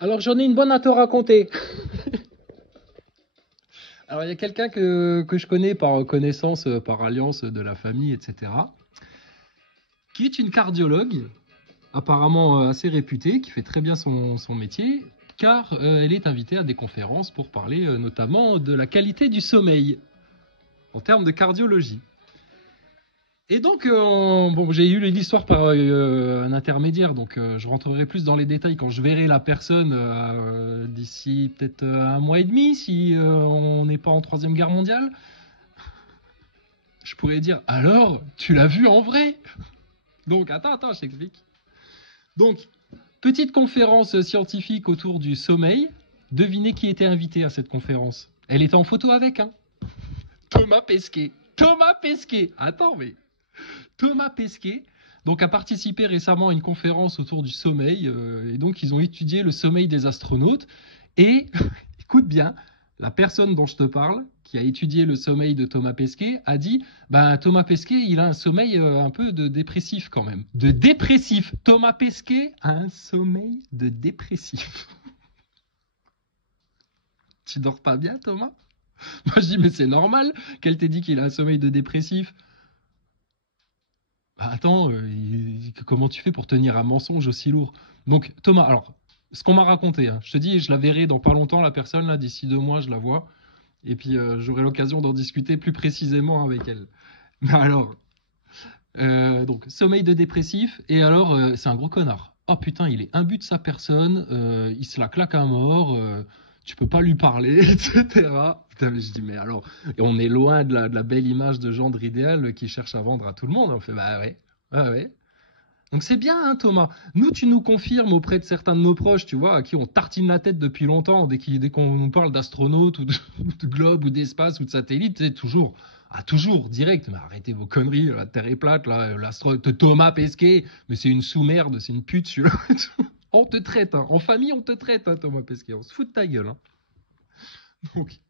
Alors j'en ai une bonne à te raconter. Alors il y a quelqu'un que je connais par connaissance, par alliance de la famille, etc., qui est une cardiologue, apparemment assez réputée, qui fait très bien son métier, car elle est invitée à des conférences pour parler notamment de la qualité du sommeil en termes de cardiologie. Et donc, bon, j'ai eu l'histoire par un intermédiaire, donc je rentrerai plus dans les détails quand je verrai la personne d'ici peut-être un mois et demi, si on n'est pas en Troisième Guerre mondiale. Je pourrais dire, alors, tu l'as vu en vrai? Donc, attends, je t'explique. Donc, petite conférence scientifique autour du sommeil. Devinez qui était invité à cette conférence. Elle était en photo avec, hein? Thomas Pesquet. Thomas Pesquet. Attends, mais Thomas Pesquet donc, a participé récemment à une conférence autour du sommeil. Et donc, ils ont étudié le sommeil des astronautes. Et, écoute bien, la personne dont je te parle, qui a étudié le sommeil de Thomas Pesquet, a dit Thomas Pesquet, il a un sommeil un peu de dépressif quand même. De dépressif. Thomas Pesquet a un sommeil de dépressif. Tu dors pas bien, Thomas? Moi, je dis mais c'est normal qu'elle t'ait dit qu'il a un sommeil de dépressif. Bah, attends, comment tu fais pour tenir un mensonge aussi lourd? Donc, Thomas, alors, ce qu'on m'a raconté, hein, je te dis, je la verrai dans pas longtemps, la personne, là, d'ici 2 mois, je la vois. Et puis, j'aurai l'occasion d'en discuter plus précisément avec elle. Mais alors, donc, sommeil de dépressif, et alors, c'est un gros connard. Oh putain, il est imbu de sa personne, il se la claque à mort, tu peux pas lui parler, etc. Putain, mais je dis, mais alors, et on est loin de la belle image de gendre idéal qui cherche à vendre à tout le monde. On fait, bah ouais, ouais, ouais. Donc c'est bien, hein, Thomas. Nous, tu nous confirmes auprès de certains de nos proches, tu vois, à qui on tartine la tête depuis longtemps, dès qu'on nous parle d'astronautes ou de globe ou d'espace ou de satellite, c'est toujours, toujours, direct. Mais arrêtez vos conneries, la Terre est plate, là, l'astronaute Thomas Pesquet, mais c'est une sous-merde, c'est une pute, celui-là. On te traite, hein. En famille, on te traite, hein, Thomas Pesquet. On se fout de ta gueule, hein. Donc,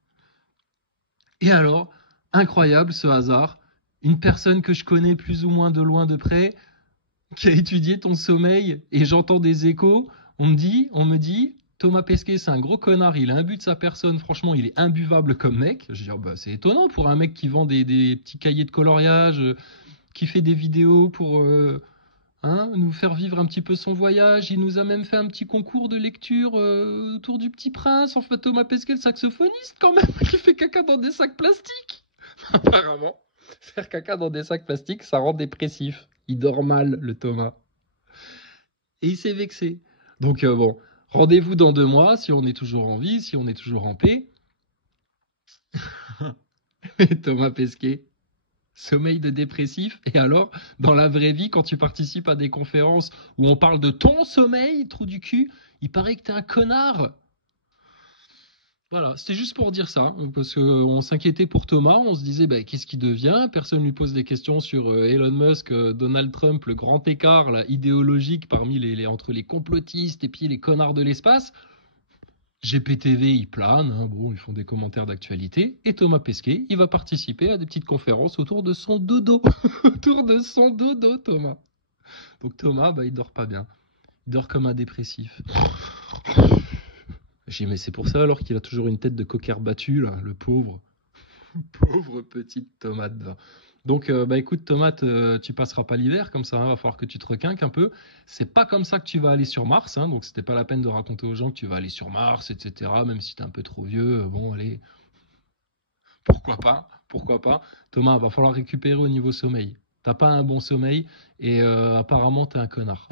et alors, incroyable ce hasard, une personne que je connais plus ou moins de loin de près, qui a étudié ton sommeil et j'entends des échos. On me dit, Thomas Pesquet, c'est un gros connard, il a un but de sa personne, franchement, il est imbuvable comme mec. Je dis, oh, bah, c'est étonnant pour un mec qui vend des petits cahiers de coloriage, qui fait des vidéos pour nous faire vivre un petit peu son voyage. Il nous a même fait un petit concours de lecture autour du Petit Prince. Enfin, Thomas Pesquet, le saxophoniste quand même, qui fait caca dans des sacs plastiques. Apparemment, faire caca dans des sacs plastiques, ça rend dépressif. Il dort mal, le Thomas. Et il s'est vexé. Donc bon, rendez-vous dans 2 mois, si on est toujours en vie, si on est toujours en paix. Et Thomas Pesquet, sommeil de dépressif. Et alors, dans la vraie vie, quand tu participes à des conférences où on parle de ton sommeil, trou du cul, il paraît que t'es un connard. Voilà, c'était juste pour dire ça, parce qu'on s'inquiétait pour Thomas, on se disait bah, qu'est-ce qu'il devient? Personne lui pose des questions sur Elon Musk, Donald Trump, le grand écart là, idéologique parmi entre les complotistes et puis les connards de l'espace. GPTV, ils planent, hein, bon, ils font des commentaires d'actualité, et Thomas Pesquet, il va participer à des petites conférences autour de son dodo. Autour de son dodo, Thomas. Donc Thomas, bah, il dort pas bien. Il dort comme un dépressif. J'ai dit, mais c'est pour ça alors qu'il a toujours une tête de coquère battu, là, le pauvre. Pauvre petite tomate. Donc, bah écoute, tomate, tu passeras pas l'hiver comme ça, hein, va falloir que tu te requinques un peu. C'est pas comme ça que tu vas aller sur Mars, hein, donc c'était pas la peine de raconter aux gens que tu vas aller sur Mars, etc. Même si t'es un peu trop vieux, bon, allez, pourquoi pas, pourquoi pas. Thomas, va falloir récupérer au niveau sommeil. T'as pas un bon sommeil et apparemment t'es un connard.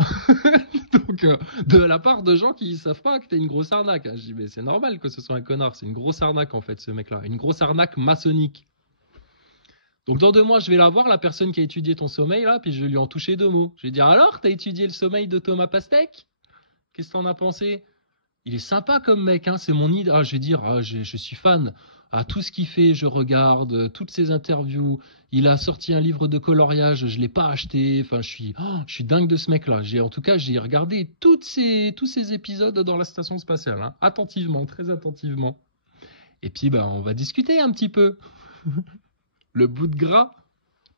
Donc, de la part de gens qui savent pas que t'es une grosse arnaque. Hein. Je dis, mais c'est normal que ce soit un connard. C'est une grosse arnaque, en fait, ce mec-là. Une grosse arnaque maçonnique. Donc, dans 2 mois, je vais la voir, la personne qui a étudié ton sommeil, là, puis je vais lui en toucher 2 mots. Je vais dire, alors, t'as étudié le sommeil de Thomas Pastèque? Qu'est-ce que t'en as pensé? Il est sympa comme mec, hein, c'est mon idole. Ah, je vais dire, je suis fan. À tout ce qu'il fait, je regarde, toutes ses interviews. Il a sorti un livre de coloriage, je ne l'ai pas acheté. Enfin, je suis dingue de ce mec-là. En tout cas, j'ai regardé tous ces épisodes dans la station spatiale, hein, attentivement, très attentivement. Et puis, ben, on va discuter un petit peu. Le bout de gras,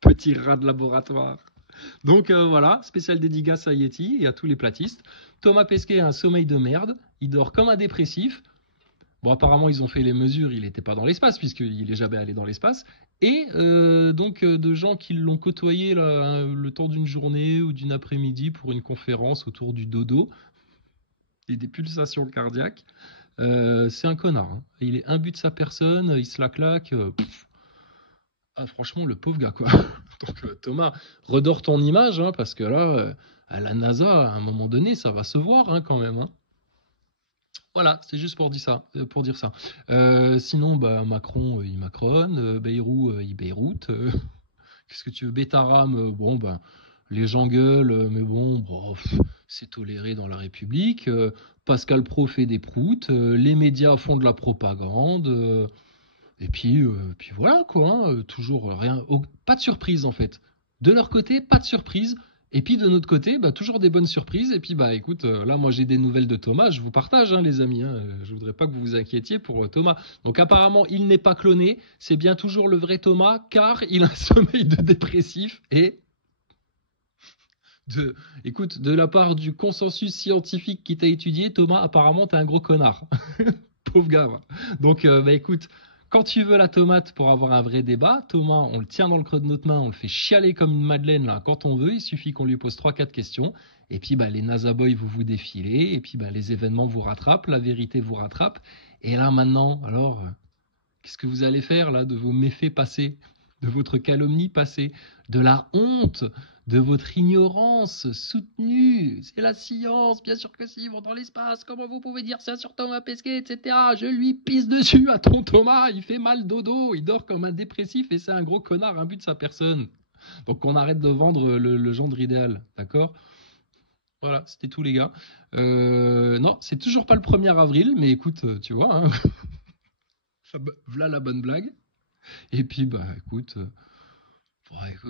petit rat de laboratoire. Donc voilà, spécial dédicace à Yeti et à tous les platistes. Thomas Pesquet a un sommeil de merde, il dort comme un dépressif. Bon, apparemment, ils ont fait les mesures, il n'était pas dans l'espace, puisqu'il est jamais allé dans l'espace. Et donc, de gens qui l'ont côtoyé là, le temps d'une journée ou d'une après-midi pour une conférence autour du dodo et des pulsations cardiaques. C'est un connard. Hein. Il est imbu de sa personne, il se la claque. Ah, franchement, le pauvre gars, quoi. Donc, Thomas, redors ton image, hein, parce que là, à la NASA, à un moment donné, ça va se voir hein, quand même. Hein. Voilà, c'est juste pour dire ça. Sinon, bah, Macron, il macronne. Bayrou, il Beyrouth. Qu'est-ce que tu veux Bétaram, bon, ben, les gens gueulent, mais bon, c'est toléré dans la République. Pascal Pro fait des proutes. Les médias font de la propagande. Et puis voilà, quoi. Hein, toujours rien. Pas de surprise, en fait. De leur côté, pas de surprise. Et puis de notre côté, bah, toujours des bonnes surprises. Et puis bah écoute, là moi j'ai des nouvelles de Thomas, je vous partage hein, les amis. Hein. Je voudrais pas que vous vous inquiétiez pour Thomas. Donc apparemment il n'est pas cloné, c'est bien toujours le vrai Thomas, car il a un sommeil de dépressif et écoute, de la part du consensus scientifique qui t'a étudié, Thomas, apparemment t'es un gros connard. Pauvre gars. Va. Donc bah écoute. Quand tu veux la tomate pour avoir un vrai débat, Thomas, on le tient dans le creux de notre main, on le fait chialer comme une madeleine là, quand on veut. Il suffit qu'on lui pose 3-4 questions. Et puis bah, les NASA Boys, vous vous défilez. Et puis bah, les événements vous rattrapent, la vérité vous rattrape. Et là maintenant, alors, qu'est-ce que vous allez faire là de vos méfaits passés, de votre calomnie passée, de la honte, de votre ignorance soutenue? C'est la science, bien sûr que si, ils vont dans l'espace. Comment vous pouvez dire ça sur Thomas Pesquet, etc. Je lui pisse dessus à ton Thomas, il fait mal dodo, il dort comme un dépressif et c'est un gros connard, imbu de sa personne. Donc on arrête de vendre le gendre idéal, d'accord? Voilà, c'était tout les gars. Non, c'est toujours pas le 1er avril, mais écoute, tu vois, hein, voilà la bonne blague. Et puis, bah écoute,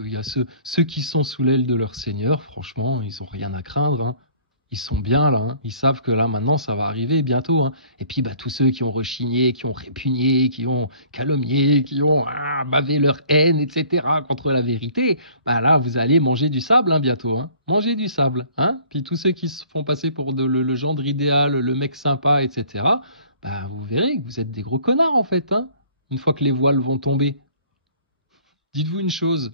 il y a ceux qui sont sous l'aile de leur Seigneur, franchement, ils n'ont rien à craindre. Hein. Ils sont bien là, hein. Ils savent que là maintenant ça va arriver bientôt. Hein. Et puis bah, tous ceux qui ont rechigné, qui ont répugné, qui ont calomnié, qui ont bavé leur haine, etc. contre la vérité, bah là vous allez manger du sable hein, bientôt. Hein. Manger du sable. Hein. Puis tous ceux qui se font passer pour le gendre idéal, le mec sympa, etc. Bah, vous verrez que vous êtes des gros connards en fait. Hein. Une fois que les voiles vont tomber. Dites-vous une chose,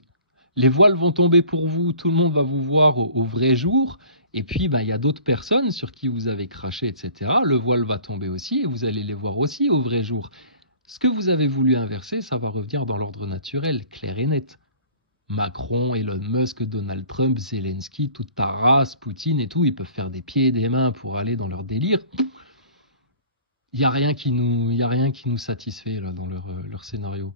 les voiles vont tomber pour vous, tout le monde va vous voir au vrai jour, et puis ben, y a d'autres personnes sur qui vous avez craché, etc. Le voile va tomber aussi, et vous allez les voir aussi au vrai jour. Ce que vous avez voulu inverser, ça va revenir dans l'ordre naturel, clair et net. Macron, Elon Musk, Donald Trump, Zelensky, toute ta race, Poutine et tout, ils peuvent faire des pieds et des mains pour aller dans leur délire. Il n'y a rien qui nous satisfait là, dans leur scénario.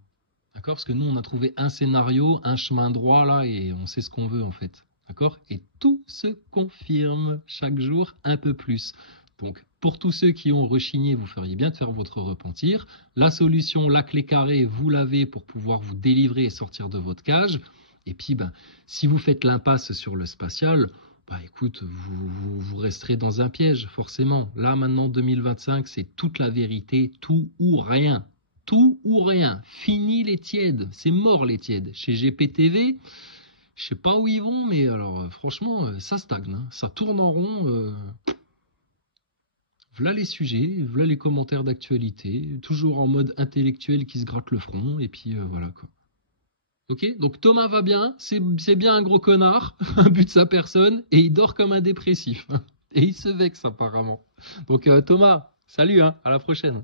D'accord? Parce que nous, on a trouvé un scénario, un chemin droit, là, et on sait ce qu'on veut, en fait. D'accord? Et tout se confirme chaque jour un peu plus. Donc, pour tous ceux qui ont rechigné, vous feriez bien de faire votre repentir. La solution, la clé carrée, vous l'avez pour pouvoir vous délivrer et sortir de votre cage. Et puis, ben, si vous faites l'impasse sur le spatial, bah écoute, vous resterez dans un piège, forcément. Là, maintenant, 2025, c'est toute la vérité, tout ou rien. Tout ou rien. Fini les tièdes. C'est mort les tièdes. Chez GPTV, je sais pas où ils vont, mais alors franchement, ça stagne. Hein. Ça tourne en rond. Voilà les sujets, voilà les commentaires d'actualité. Toujours en mode intellectuel qui se gratte le front. Et puis voilà quoi. Ok, donc Thomas va bien, c'est bien un gros connard, un but de sa personne, et il dort comme un dépressif. Et il se vexe apparemment. Donc Thomas, salut, hein, à la prochaine.